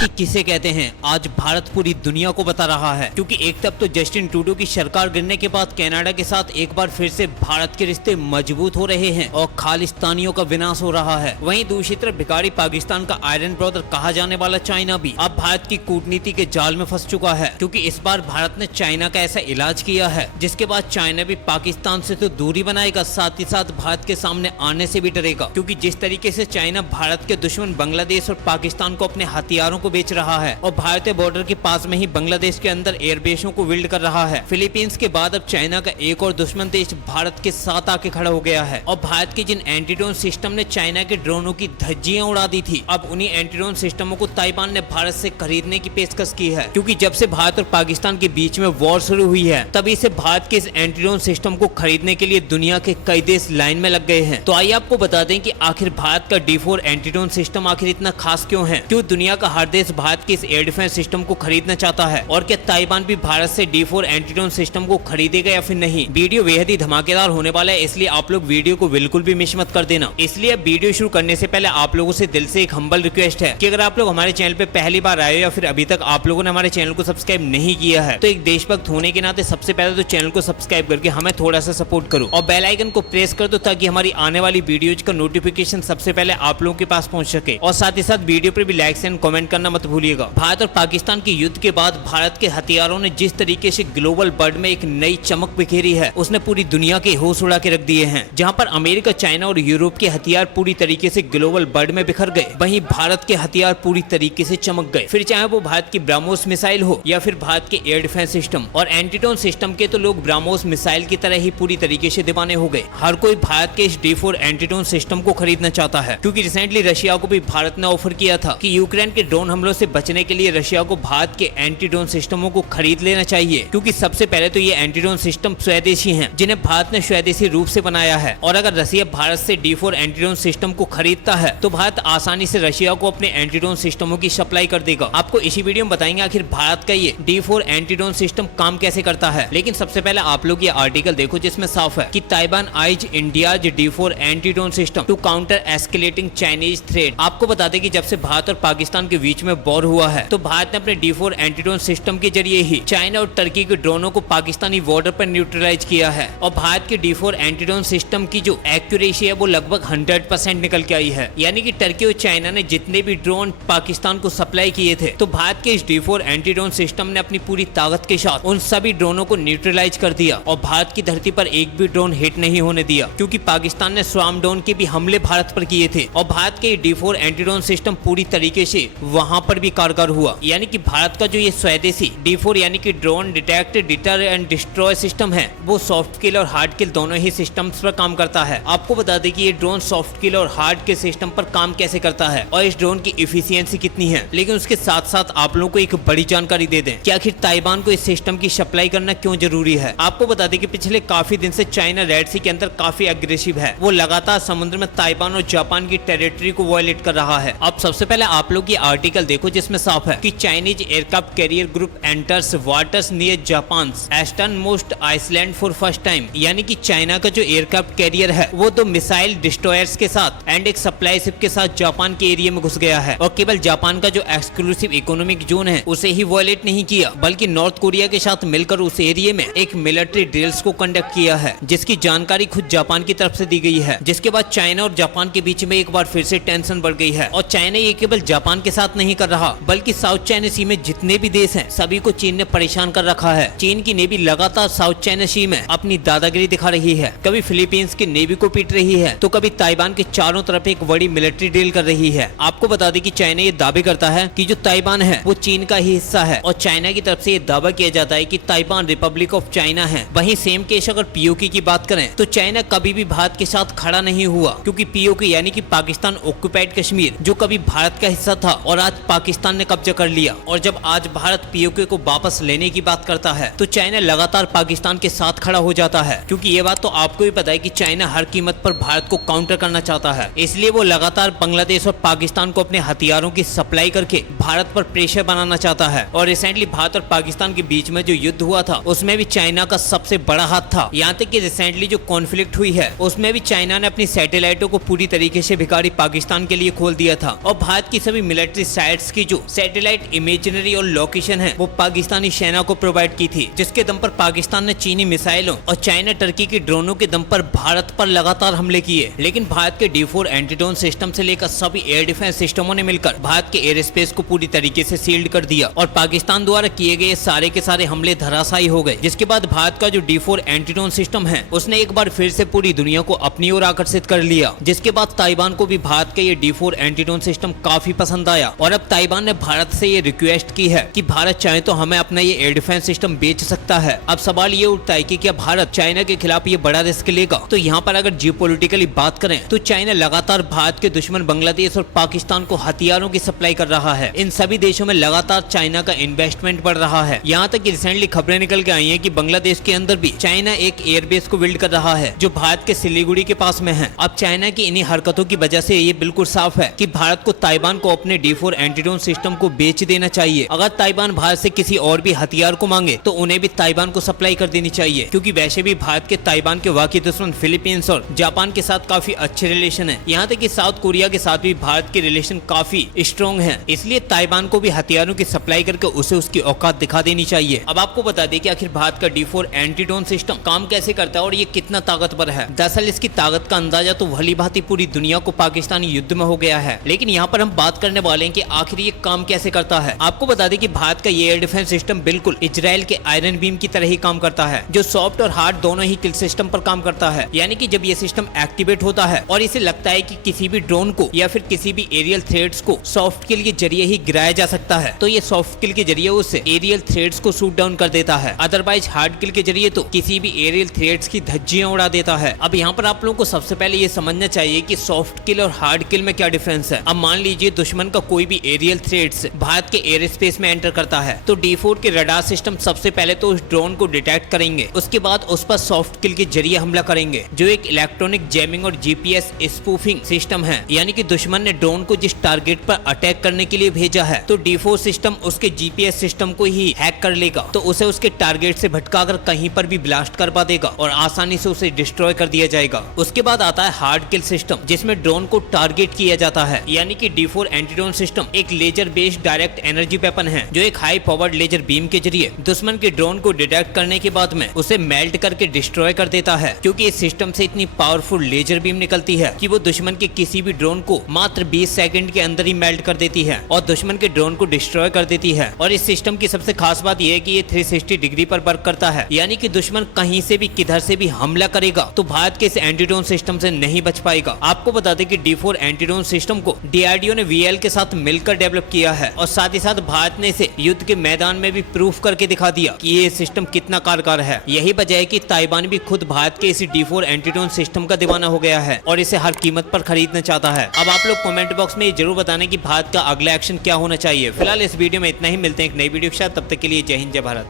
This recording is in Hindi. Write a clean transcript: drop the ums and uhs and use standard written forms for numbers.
कि किसे कहते हैं, आज भारत पूरी दुनिया को बता रहा है। क्योंकि एक तरफ तो जस्टिन ट्रूडो की सरकार गिरने के बाद कनाडा के साथ एक बार फिर से भारत के रिश्ते मजबूत हो रहे हैं और खालिस्तानियों का विनाश हो रहा है। वहीं दूसरी तरफ भिखारी पाकिस्तान का आयरन ब्रदर कहा जाने वाला चाइना भी अब भारत की कूटनीति के जाल में फंस चुका है। क्योंकि इस बार भारत ने चाइना का ऐसा इलाज किया है जिसके बाद चाइना भी पाकिस्तान से तो दूरी बनाएगा, साथ ही साथ भारत के सामने आने से भी डरेगा। क्योंकि जिस तरीके से चाइना भारत के दुश्मन बांग्लादेश और पाकिस्तान को अपने हथियारों को बेच रहा है और भारतीय बॉर्डर के पास में ही बांग्लादेश के अंदर एयरबेसों को बिल्ड कर रहा है। फिलीपींस के बाद अब चाइना का एक और दुश्मन देश भारत के साथ आके खड़ा हो गया है। और भारत के जिन एंटी ड्रोन सिस्टम ने चाइना के ड्रोनों की धज्जियां उड़ा दी थी, अब उन्हीं एंटी ड्रोन सिस्टमों को ताइवान ने भारत से खरीदने की पेशकश की है। क्योंकि जब से भारत और पाकिस्तान के बीच में वॉर शुरू हुई है तभी से भारत के इस एंटी ड्रोन सिस्टम को खरीदने के लिए दुनिया के कई देश लाइन में लग गए हैं। तो आइए आपको बता दें कि आखिर भारत का D4 एंटी ड्रोन सिस्टम आखिर इतना खास क्यों है, क्यों दुनिया का हर देश भारत के इस एयर डिफेंस सिस्टम को खरीदना चाहता है और क्या ताइवान भी भारत से D4 एंटी ड्रोन सिस्टम को खरीदेगा या फिर नहीं। वीडियो बेहद ही धमाकेदार होने वाला है, इसलिए आप लोग वीडियो को बिल्कुल भी मिस मत कर देना। इसलिए वीडियो शुरू करने से पहले आप लोगों से दिल से एक हम्बल रिक्वेस्ट है कि अगर आप लोग हमारे चैनल पे पहली बार आए हो या फिर अभी तक आप लोगों ने हमारे चैनल को सब्सक्राइब नहीं किया है तो एक देशभक्त होने के नाते सबसे पहले तो चैनल को सब्सक्राइब करके हमें थोड़ा सा सपोर्ट करो और बेल आइकन को प्रेस कर दो ताकि हमारी आने वाली वीडियोज का नोटिफिकेशन सबसे पहले आप लोगों के पास पहुंच सके। और साथ ही साथ वीडियो पर भी लाइक एंड कमेंट करना मत भूलिएगा। भारत और पाकिस्तान के युद्ध के बाद भारत के हथियारों ने जिस तरीके से ग्लोबल वर्ल्ड में एक नई चमक बिखेरी है उसने पूरी दुनिया के होश उड़ा के रख दिए हैं। जहाँ पर अमेरिका, चाइना और यूरोप के हथियार पूरी तरीके से ग्लोबल वर्ल्ड में बिखर गए, वहीं भारत के हथियार पूरी तरीके से चमक गए। फिर चाहे वो भारत की ब्रह्मोस मिसाइल हो या फिर भारत के एयर डिफेंस सिस्टम और एंटी ड्रोन सिस्टम के तो लोग ब्रह्मोस मिसाइल की तरह ही पूरी तरीके से दीवाने हो गए। हर कोई भारत के इस D4 एंटी ड्रोन सिस्टम को खरीदना चाहता है। क्योंकि रिसेंटली रशिया को भी भारत ने ऑफर किया था कि यूक्रेन के ड्रोन हमलों से बचने के लिए रशिया को भारत के एंटी ड्रोन सिस्टमों को खरीद लेना चाहिए। क्योंकि सबसे पहले तो ये एंटी ड्रोन सिस्टम स्वदेशी हैं, जिन्हें भारत ने स्वदेशी रूप से बनाया है। और अगर रशिया भारत से D4 एंटी ड्रोन सिस्टम को खरीदता है तो भारत आसानी से रशिया को अपने एंटी ड्रोन सिस्टमों की सप्लाई कर देगा। आपको इसी वीडियो में बताएंगे आखिर भारत का ये D4 एंटी ड्रोन सिस्टम काम कैसे करता है। लेकिन सबसे पहले आप लोग ये आर्टिकल देखो जिसमें साफ है कि Taiwan eyes India's D4 anti drone system to counter escalating Chinese threat. आपको बता दें कि जब से भारत और पाकिस्तान के बीच में वॉर हुआ है तो भारत ने अपने D4 एंटी ड्रोन सिस्टम के जरिए ही चाइना और टर्की के ड्रोनों को पाकिस्तानी बॉर्डर पर न्यूट्रलाइज किया है। और भारत के D4 एंटी ड्रोन सिस्टम की जो एक्यूरेसी है वो लगभग 100% निकल के आई है। यानी कि टर्की और चाइना ने जितने भी ड्रोन पाकिस्तान को सप्लाई किए थे तो भारत के इस D4 एंटी ड्रोन सिस्टम ने अपनी पूरी ताकत के साथ उन सभी ड्रोनों को न्यूट्रलाइज कर दिया और भारत की धरती पर एक भी ड्रोन हिट नहीं होने दिया। क्योंकि पाकिस्तान ने स्वाम ड्रोन के भी हमले भारत पर किए थे और भारत के D4 एंटी ड्रोन सिस्टम पूरी तरीके से वहां पर भी कारगर हुआ। यानी कि भारत का जो ये स्वदेशी D4 यानी कि drone detect, deter and destroy system है वो सॉफ्ट किल और हार्ड किल दोनों ही सिस्टम्स पर काम करता है। आपको बता दें कि ये ड्रोन सॉफ्ट किल और हार्ड किल सिस्टम पर काम कैसे करता है और इस ड्रोन की एफिशिएंसी कितनी है। लेकिन उसके साथ साथ आप लोगों को एक बड़ी जानकारी दे दें कि आखिर ताइवान को इस सिस्टम की सप्लाई करना क्यों जरूरी है। आपको बता दें कि पिछले काफी दिन से चाइना रेड सी के अंदर काफी एग्रेसिव है। वो लगातार समुद्र में ताइवान और जापान की टेरिटरी को वायलेट कर रहा है। अब सबसे पहले आप लोग ये आर्टिकल देखो जिसमें साफ है कि Chinese aircraft carrier group enters waters near Japan easternmost island for first time. यानी कि चाइना का जो एयरक्राफ्ट कैरियर है वो 2 मिसाइल डिस्ट्रॉयर्स के साथ एंड एक सप्लाई शिप के साथ जापान के एरिया में घुस गया है। और केवल जापान का जो एक्सक्लूसिव इकोनॉमिक जोन है उसे ही वायलेट नहीं किया बल्कि नॉर्थ कोरिया के साथ मिलकर उस एरिया में एक मिलिट्री ड्रिल्स को कंडक्ट किया है, जिसकी जानकारी खुद जापान की तरफ से दी गई है। जिसके बाद चाइना और जापान के बीच में एक बार फिर से टेंशन बढ़ गई है। और चाइना ये केवल जापान के साथ नहीं कर रहा बल्कि साउथ चाइना सी में जितने भी देश हैं सभी को चीन ने परेशान कर रखा है। चीन की नेवी लगातार साउथ चाइना सी में अपनी दादागिरी दिखा रही है। कभी फिलीपींस की नेवी को पीट रही है तो कभी ताइवान के चारों तरफ एक बड़ी मिलिट्री ड्रिल कर रही है। आपको बता दें कि चाइना ये दावे करता है कि जो ताइवान है वो चीन का ही हिस्सा है और चाइना की तरफ से ये दावा किया जाता है कि ताइवान रिपब्लिक ऑफ चाइना है। वहीं सेम केस अगर पीओके की बात करें तो चाइना कभी भी भारत के साथ खड़ा नहीं हुआ। क्योंकि पीओके यानी कि पाकिस्तान ऑक्युपाइड कश्मीर जो कभी भारत का हिस्सा था और आज पाकिस्तान ने कब्जा कर लिया। और जब आज भारत पीओके को वापस लेने की बात करता है तो चाइना लगातार पाकिस्तान के साथ खड़ा हो जाता है। क्योंकि ये बात तो आपको भी पता है कि चाइना हर कीमत पर भारत को काउंटर करना चाहता है, इसलिए वो लगातार बांग्लादेश और पाकिस्तान को अपने हथियारों की सप्लाई करके भारत पर प्रेशर बनाना चाहता है। और रिसेंटली भारत और पाकिस्तान के बीच में जो युद्ध हुआ था उसमें भी चाइना का सबसे बड़ा हाथ था। यहाँ तक कि रिसेंटली जो कॉन्फ्लिक्ट हुई है उसमें भी चाइना ने अपनी सैटेलाइटों को पूरी तरीके से भिखारी पाकिस्तान के लिए खोल दिया था और भारत की सभी मिलिट्री मिसाइल्स की जो सैटेलाइट इमेजनरी और लोकेशन है वो पाकिस्तानी सेना को प्रोवाइड की थी, जिसके दम पर पाकिस्तान ने चीनी मिसाइलों और चाइना टर्की की ड्रोनों के दम पर भारत पर लगातार हमले किए। लेकिन भारत के D4 एंटीड्रोन सिस्टम से लेकर सभी एयर डिफेंस सिस्टमों ने मिलकर भारत के एयर स्पेस को पूरी तरीके से सील्ड कर दिया और पाकिस्तान द्वारा किए गए सारे के सारे हमले धराशायी हो गए। जिसके बाद भारत का जो D4 एंटीड्रोन सिस्टम है उसने एक बार फिर से पूरी दुनिया को अपनी ओर आकर्षित कर लिया। जिसके बाद ताइवान को भी भारत का ये D4 एंटीड्रोन सिस्टम काफी पसंद आया और अब ताइवान ने भारत से ये रिक्वेस्ट की है कि भारत चाहे तो हमें अपना ये एयर डिफेंस सिस्टम बेच सकता है। अब सवाल ये उठता है कि क्या भारत चाइना के खिलाफ ये बड़ा रिस्क लेगा? तो यहाँ पर अगर जियोपॉलिटिकली बात करें तो चाइना लगातार भारत के दुश्मन बांग्लादेश और पाकिस्तान को हथियारों की सप्लाई कर रहा है। इन सभी देशों में लगातार चाइना का इन्वेस्टमेंट बढ़ रहा है। यहाँ तक कि रिसेंटली खबरें निकल के आई हैं कि बांग्लादेश के अंदर भी चाइना एक एयरबेस को बिल्ड कर रहा है जो भारत के सिलीगुड़ी के पास में है। अब चाइना की इन्हीं हरकतों की वजह से ये बिल्कुल साफ है कि भारत को ताइवान को अपने D4 एंटीड्रोन सिस्टम को बेच देना चाहिए। अगर ताइवान भारत से किसी और भी हथियार को मांगे तो उन्हें भी ताइवान को सप्लाई कर देनी चाहिए, क्योंकि वैसे भी भारत के ताइवान के वाकई दुश्मन फिलीपींस और जापान के साथ काफी अच्छे रिलेशन है। यहाँ तक कि साउथ कोरिया के साथ भी भारत के रिलेशन काफी स्ट्रॉन्ग है। इसलिए ताइवान को भी हथियारों की सप्लाई करके उसे उसकी औकात दिखा देनी चाहिए। अब आपको बता दें कि आखिर भारत का D4 एंटीड्रोन सिस्टम काम कैसे करता है और ये कितना ताकतवर है। दरअसल इसकी ताकत का अंदाजा तो भली भांति पूरी दुनिया को पाकिस्तानी युद्ध में हो गया है, लेकिन यहाँ पर हम बात करने वाले हैं कि आखिर ये काम कैसे करता है। आपको बता दें कि भारत का ये एयर डिफेंस सिस्टम बिल्कुल इजराइल के आयरन बीम की तरह ही काम करता है, जो सॉफ्ट और हार्ड दोनों ही किल सिस्टम पर काम करता है। यानी कि जब ये सिस्टम एक्टिवेट होता है और इसे लगता है कि किसी भी ड्रोन को या फिर किसी भी एरियल थ्रेड्स को सॉफ्ट किल के जरिए ही गिराया जा सकता है, तो ये सॉफ्ट किल के जरिए उससे एरियल थ्रेड्स को शूट डाउन कर देता है। अदरवाइज हार्ड किल के जरिए तो किसी भी एरियल थ्रेड्स की धज्जियां उड़ा देता है। अब यहाँ पर आप लोगों को सबसे पहले ये समझना चाहिए कि सॉफ्ट किल और हार्ड किल में क्या डिफरेंस है। अब मान लीजिए दुश्मन का कोई भी एरियल थ्रेड्स भारत के एयर स्पेस में एंटर करता है, तो D4 के रडार सिस्टम सबसे पहले तो उस ड्रोन को डिटेक्ट करेंगे, उसके बाद उस पर सॉफ्ट किल के जरिए हमला करेंगे, जो एक इलेक्ट्रॉनिक जैमिंग और GPS स्पूफिंग सिस्टम है। यानी कि दुश्मन ने ड्रोन को जिस टारगेट पर अटैक करने के लिए भेजा है, तो D4 सिस्टम उसके GPS सिस्टम को ही हैक कर लेगा, तो उसे उसके टारगेट से भटकाकर कहीं पर भी ब्लास्ट कर पा देगा और आसानी से उसे डिस्ट्रॉय कर दिया जाएगा। उसके बाद आता है हार्ड किल सिस्टम, जिसमें ड्रोन को टारगेट किया जाता है। यानी कि D4 एंटीड्रोन सिस्टम एक laser based direct energy weapon है, जो एक हाई पावर्ड लेजर बीम के जरिए दुश्मन के ड्रोन को डिटेक्ट करने के बाद में उसे मेल्ट करके डिस्ट्रॉय कर देता है। क्योंकि इस सिस्टम से इतनी पावरफुल लेजर बीम निकलती है कि वो दुश्मन के किसी भी ड्रोन को मात्र 20 सेकंड के अंदर ही मेल्ट कर देती है और दुश्मन के ड्रोन को डिस्ट्रॉय कर देती है। और इस सिस्टम की सबसे खास बात यह है कि ये 360 डिग्री पर वर्क करता है। यानी कि दुश्मन कहीं से भी किधर से भी हमला करेगा तो भारत के इस एंटीड्रोन सिस्टम से नहीं बच पाएगा। आपको बता दें कि D4 एंटीड्रोन सिस्टम को DRDO ने VL के साथ मिलकर डेवलप किया है और साथ ही साथ भारत ने इसे युद्ध के मैदान में भी प्रूफ करके दिखा दिया कि ये सिस्टम कितना कारगर है। यही वजह है कि ताइवान भी खुद भारत के इसी D4 एंटीड्रोन सिस्टम का दीवाना हो गया है और इसे हर कीमत पर खरीदना चाहता है। अब आप लोग कमेंट बॉक्स में ये जरूर बताना कि भारत का अगला एक्शन क्या होना चाहिए। फिलहाल इस वीडियो में इतना ही, मिलते हैं एक नई वीडियो के साथ, तब तक के लिए जय हिंद जय भारत।